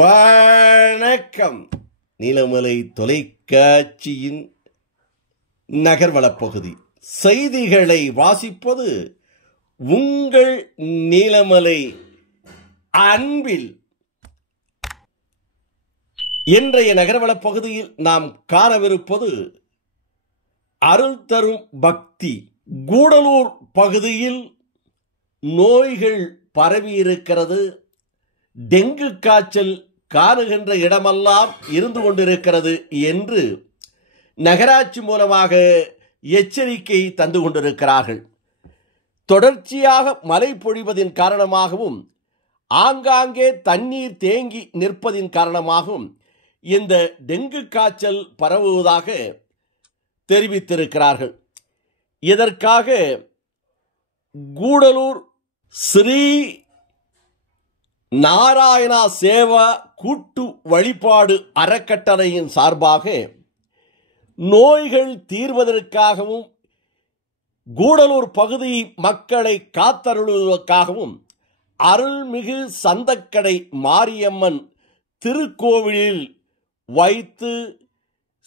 வணக்கம். நீலமலை தொலைக்காட்சியின் நகர்வளப் பகுதி செய்திகளை வாசிப்பது உங்கள் நீலமலை அன்பில். இன்றைய நகர்வளப் பகுதியில் நாம் காணவிருப்பது அருள் தரும் பக்தி. கூடலூர் பகுதியில் நோய்கள் பரவியிருக்கிறது. டெங்கு காய்ச்சல் காணுகின்ற இடமெல்லாம் இருந்து கொண்டிருக்கிறது என்று நகராட்சி மூலமாக எச்சரிக்கை தந்து கொண்டிருக்கிறார்கள். தொடர்ச்சியாக மழை பொழிவதின் காரணமாகவும் ஆங்காங்கே தண்ணீர் தேங்கி நிற்பதின் காரணமாகவும் இந்த டெங்கு காய்ச்சல் பரவுவதாக தெரிவித்திருக்கிறார்கள். இதற்காக கூடலூர் ஸ்ரீ நாராயணா சேவா கூட்டு வழிபாடு அறக்கட்டளையின் சார்பாக நோய்கள் தீர்வதற்காகவும் கூடலூர் பகுதி மக்களை காத்தருளுவதற்காகவும் அருள்மிகு சந்தக்கடை மாரியம்மன் திருக்கோவிலில் வைத்து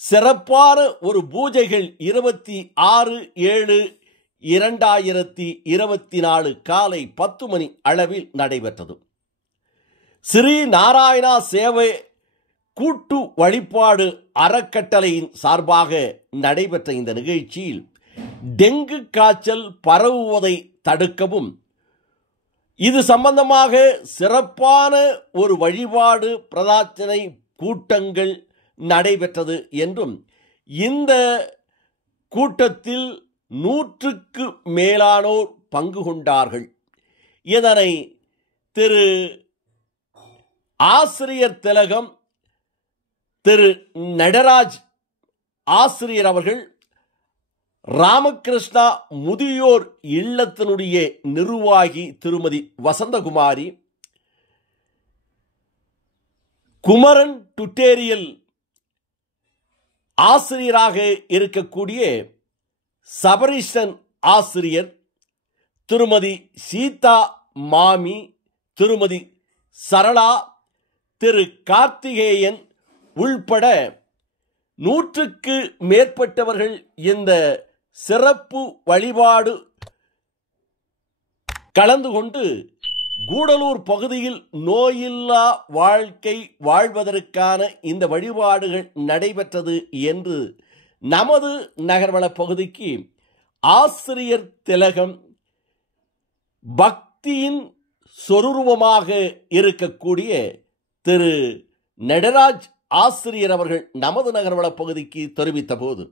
சிறப்பான ஒரு பூஜைகள் 26/7/2024 காலை 10 மணி அளவில் நடைபெற்றது. ஸ்ரீ நாராயணா சேவை கூட்டு வழிபாடு அறக்கட்டளையின் சார்பாக நடைபெற்ற இந்த நிகழ்ச்சியில் டெங்கு காய்ச்சல் பரவுவதை தடுக்கவும் இது சம்பந்தமாக சிறப்பான ஒரு வழிபாடு பிரார்த்தனை கூட்டங்கள் நடைபெற்றது என்றும் இந்த கூட்டத்தில் 100க்கு மேலானோர் பங்கு கொண்டார்கள். இதனை திரு ஆசிரியர் திலகம் திரு நடராஜ் ஆசிரியர் அவர்கள், ராமகிருஷ்ணா முதியோர் இல்லத்தினுடைய நிர்வாகி திருமதி வசந்தகுமாரி, குமரன் டுட்டோரியல் ஆசிரியராக இருக்கக்கூடிய சபரிஷன் ஆசிரியர் திருமதி சீதா மாமி, திருமதி சரளா, திரு கார்த்திகேயன் உள்பட 100க்கு மேற்பட்டவர்கள் இந்த சிறப்பு வழிபாடு கலந்து கொண்டு கூடலூர் பகுதியில் நோயில்லா வாழ்க்கை வாழ்வதற்கான இந்த வழிபாடுகள் நடைபெற்றது என்று நமது நகர்வளப் பகுதிக்கு ஆசிரியர் திலகம் பக்தியின் சொரூபமாக இருக்கக்கூடிய திரு நடராஜ் ஆசிரியர் அவர்கள் நமது நகர்வளப் பகுதிக்கு தெரிவித்த போது,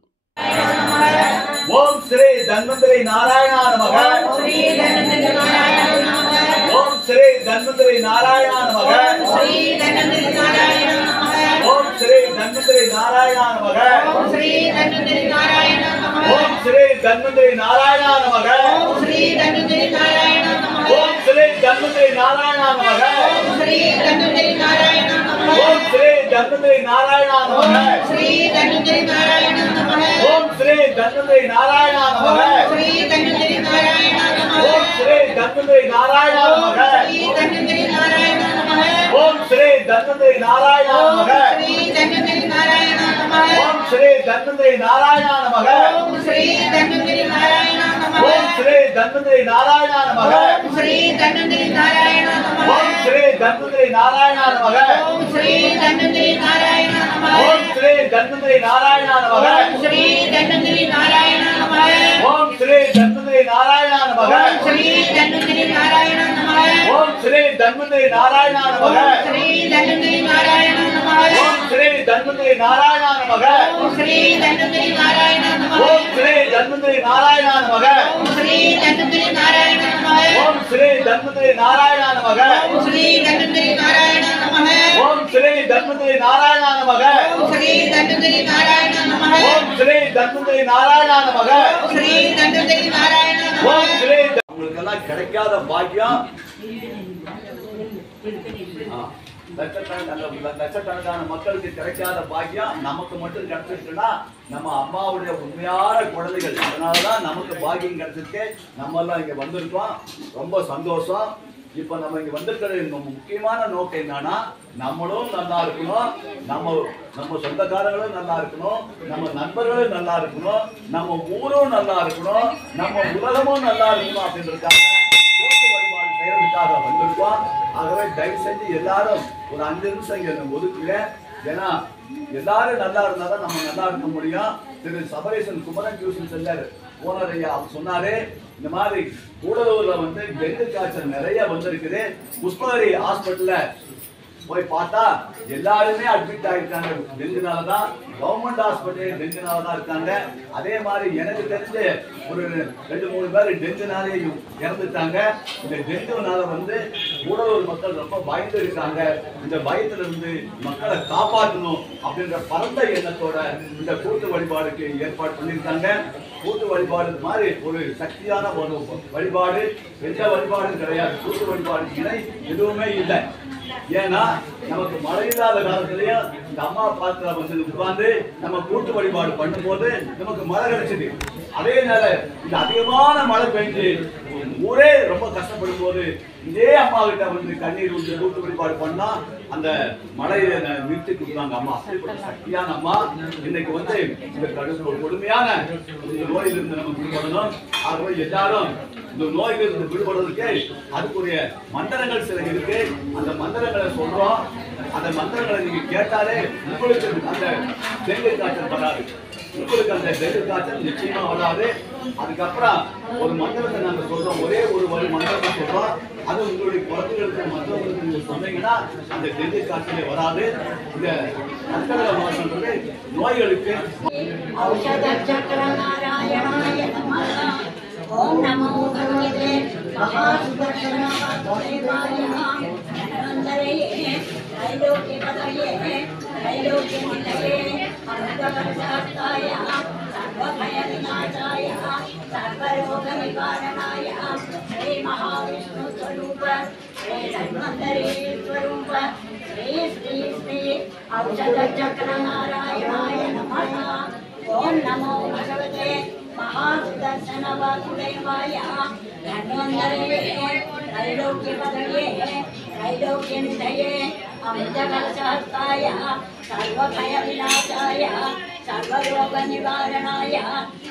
ஓம் ஸ்ரீ தன்வந்திரி நாராயணா நமக, ஓம் ஸ்ரீ தன்வந்திரி நாராயணா நமக, ஓம் ஸ்ரீ தன்வந்திரி நாராயணா நமக, ஓம் ஸ்ரீ தன்வந்திரி நாராயணா நமக, ஓம் ஸ்ரீ தன்வந்திரி நாராயணா நமக, ஓம் ஸ்ரீ தன்வந்திரி நாராயணா நமக, ஓம் ஸ்ரீ தன்வந்திரி நாராயணா நமக, ஓம் ஸ்ரீ தன்வந்திரி நாராயணா நமக, ஓம் ஸ்ரீ தன்வந்திரி நாராயணா நமக, ஸ்ரீ தன்வந்திரி நாராயணா நமக, ஓம் ஸ்ரீ தன்வந்திரி நாராயணா நமக, ஸ்ரீ தன்வந்திரி நாராயணா நமக, ஓம் ஸ்ரீ தன்வந்திரி நாராயணா நமக, ஸ்ரீ தன்வந்திரி நாராயணா நமக, ஓம் ஸ்ரீ தன்வந்திரி நாராயணா நமக, ஸ்ரீ தன்வந்திரி நாராயணா நமக, ஓம் ஸ்ரீ தன்வந்திரி நாராயணா நமக, ஓம் ஸ்ரீ தன்வந்திரி நாராயணா நமக, ஓம் ஸ்ரீ தன்வந்திரி நாராயணா நமக, ஓம் ஸ்ரீ தன்வந்திரி நாராயணா நமக, ஓம் ஸ்ரீ தன்வந்திரி நாராயணா நமக, ஓம் ஸ்ரீ தன்வந்திரி நாராயணா நமக, ஓம் ஸ்ரீ தன்வந்திரி நாராயணா நமக, ஓம் ஸ்ரீ தன்வந்திரி நாராயணா நமக, ஓம் ஸ்ரீ தன்வந்திரி நாராயணா நமக, ஸ்ரீ தன்வந்திரி நாராயணா நமக, ஓம் ஸ்ரீ தன்வந்திரி நாராயணா நமக, ஸ்ரீ தன்வந்திரி நாராயணா நமக, ஓம் ஸ்ரீ தன்வந்திரி நாராயணா நமக, ஓம் ஸ்ரீ தன்வந்திரி நாராயணா நமக, ஓம் ஸ்ரீ தன்வந்திரி நாராயணா நமக, ஓம் ஸ்ரீ தன்வந்திரி நாராயணா நமக, ஓம் ஸ்ரீ தன்வந்திரி நாராயணா நமக, ஓம் ஸ்ரீ தன்வந்திரி நாராயணா நமக, ஓம் ஸ்ரீ தன்வந்திரி நாராயணா நமக, ஓம் ஸ்ரீ தன்வந்திரி நாராயணா நமக, ஓம் ஸ்ரீ தன்வந்திரி நாராயணா நமக, ஓம் ஸ்ரீ தன்வந்திரி நாராயணா நமக, ஓம் ஸ்ரீ. உங்களுக்கெல்லாம் கிடைக்காத பாக்கியம் லட்சக்கணக்கான மக்களுக்கு கிடைக்காத பாக்கியம் நமக்கு மட்டும் கிடைச்சிருக்குன்னா நம்ம அம்மாவுடைய உண்மையான குழந்தைகள். அதனாலதான் நமக்கு பாக்கியம் கிடைச்சிருக்கு. நம்ம எல்லாம் இங்க வந்திருக்கோம். ரொம்ப சந்தோஷம். இப்ப நம்ம இங்க வந்திருக்கிறது முக்கியமான நோக்கம் என்னன்னா நம்மளும் நல்லா இருக்கணும், நம்ம சொந்தக்காரங்களும் நல்லா இருக்கணும், நம்ம நண்பர்களும் நல்லா இருக்கணும், நம்ம ஊரும் நல்லா இருக்கணும், நம்ம உலகமும் நல்லா இருக்கணும் அப்படின்றதுக்காக கூட்டு வழிபாடு செய்யறதுக்காக வந்திருக்கோம். ஆகவே தயவு செஞ்சு எல்லாரும் ஒரு 5 நிமிஷம் இங்க ஒதுக்குங்க. ஏன்னா எல்லாரும் நல்லா இருந்தாதான் நம்ம நல்லா இருக்க முடியும். திரு சபரேசன் குமரன் டியூஷன் சென்டர் ஓனர் ஐயா சொன்னாரு, இந்த மாதிரி கூடலூர்ல டெங்கு காய்ச்சல் நிறைய வந்திருக்குது. புஷ்பகிரி ஹாஸ்பிட்டல்ல போய் பார்த்தா எல்லாருமே அட்மிட் ஆகிருக்காங்க. டெங்குனாலதான் கவர்மெண்ட் ஹாஸ்பிட்டல் டெங்குனாலதான் இருக்காங்க. அதே மாதிரி எனக்கு தெரிஞ்சு ஒரு 2-3 பேர் டெங்குனாலே இறந்துட்டாங்க. இந்த டெங்குனால கூடலூர் மக்கள் ரொம்ப பயந்து இருக்காங்க. இந்த பயத்துல இருந்து மக்களை காப்பாற்றணும் அப்படின்ற பரந்த எண்ணத்தோட இந்த கூட்டு வழிபாடுக்கு ஏற்பாடு பண்ணியிருக்காங்க. கூட்டு வழிபாடு மாதிரி ஒரு சக்தியான ஒரு வழிபாடு, எந்த வழிபாடும் கிடையாது. கூட்டு வழிபாடு இணை எதுவுமே இல்லை. ஏன்னா நமக்கு மழை இல்லாத காலத்திலயும் இந்த அம்மா பாத்திரம் உட்கார்ந்து நம்ம கூட்டு வழிபாடு பண்ணும் போது நமக்கு மழை கிடைச்சது. அதே நேரம் இந்த அதிகமான மழை பெஞ்சு ஊரே ரொம்ப கஷ்டப்படும் போது இதே அம்மா கிட்ட கண்ணீர் ஊற்றி கூட்டு வழிபாடு பண்ணா அந்த மழையை நிறுத்தி கொடுத்தாங்க அம்மா. அப்படிப்பட்ட சக்தியான அம்மா இன்னைக்கு இந்த கொடுமையான நோயிலிருந்து நம்ம விடுபடணும். ஆகவே எல்லாரும் இந்த நோயிலிருந்து விடுபடுறதுக்கு அதுக்குரிய மந்திரங்கள் சில இருக்கு. அந்த மந்திரங்களை சொல்றோம். அந்த மந்திரங்களை நீங்க கேட்டாலே உங்களுக்கு அந்த டெங்கு காய்ச்சல் வராது. உங்களுக்கு அந்த டெங்கு காய்ச்சல் நிச்சயமா வராது. அதுக்கப்புறம் ஒரு மந்திரத்தை நாங்க சொல்றோம், ஒரே ஒரு மந்திரத்தை சொல்றோம். அது உங்களுடைய குழந்தைகளுக்கு மற்றவங்களுக்கு நீங்க சொன்னீங்கன்னா அந்த டெங்கு காய்ச்சலே வராது. இந்த கர்நாடக மாசம்ன்றது நோய்களுக்கு ओम नमो भगवते महासुदर्शनाय धन्वन्तरये त्रैलोक्य पतये त्रैलोक्य निलये अमृतकलशाय सर्वभय विनाशाय सर्वरोग निवारणाय श्री महाविष्णु स्वरूप श्री धन्वन्तरी स्वरूप श्री श्री श्री औषध चक्र नारायणाय नमः। ओम नमो भगवते महासुदर्शन वासुदेवाय धन्वन्तरये त्रैलोक्य पतये त्रैलोक्य निधये अमृतकलशाय सर्वभय विनाशाय सर्वरोग निवारणाय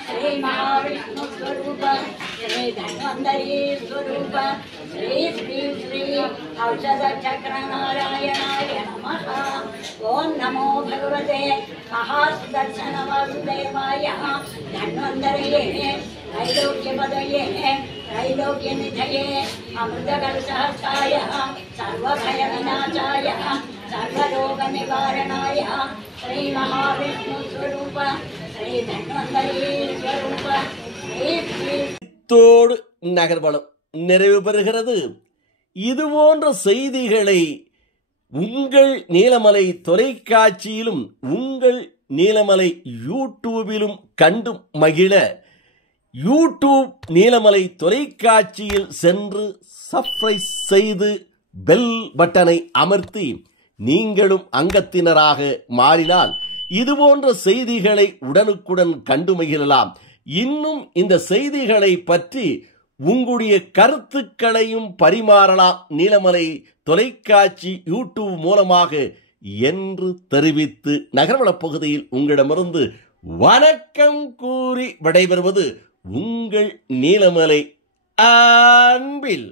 श्री महाविष्णु स्वरूप श्री धन्वन्तरी स्वरूप श्री श्री श्री औषध चक्र नारायणाय नमः। ओम नमो भगवते महासुदर्शन वासुदेवाय धन्वन्तरये त्रैलोक्य पतये त्रैलोक्य निधये अमृतकलशाय सर्वभय विनाशाय सर्वरोग निवारणाय श्री महाविष्णु स्वरूप श्री धन्वन्तरी स्वरूप श्री श्री தோடு நகர்வலம் நிறைவு பெறுகிறது. இதுபோன்ற செய்திகளை உங்கள் நீலமலை தொலைக்காட்சியிலும் உங்கள் நீலமலை யூடியூபிலும் கண்டு மகிழ யூடியூப் நீலமலை தொலைக்காட்சியில் சென்று சப்ஸ்கிரைப் செய்து பெல் பட்டனை அமர்த்தி நீங்களும் அங்கத்தினராக மாறினால் இதுபோன்ற செய்திகளை உடனுக்குடன் கண்டு மகிழலாம். இன்னும் இந்த செய்திகளை பற்றி உங்களுடைய கருத்துக்களையும் பரிமாறலாம் நீலமலை தொலைக்காட்சி யூடியூப் மூலமாக என்று தெரிவித்து நகர்வளப் பகுதியில் உங்களிடமிருந்து வணக்கம் கூறி விடைபெறுவது உங்கள் நீலமலை அன்பில்.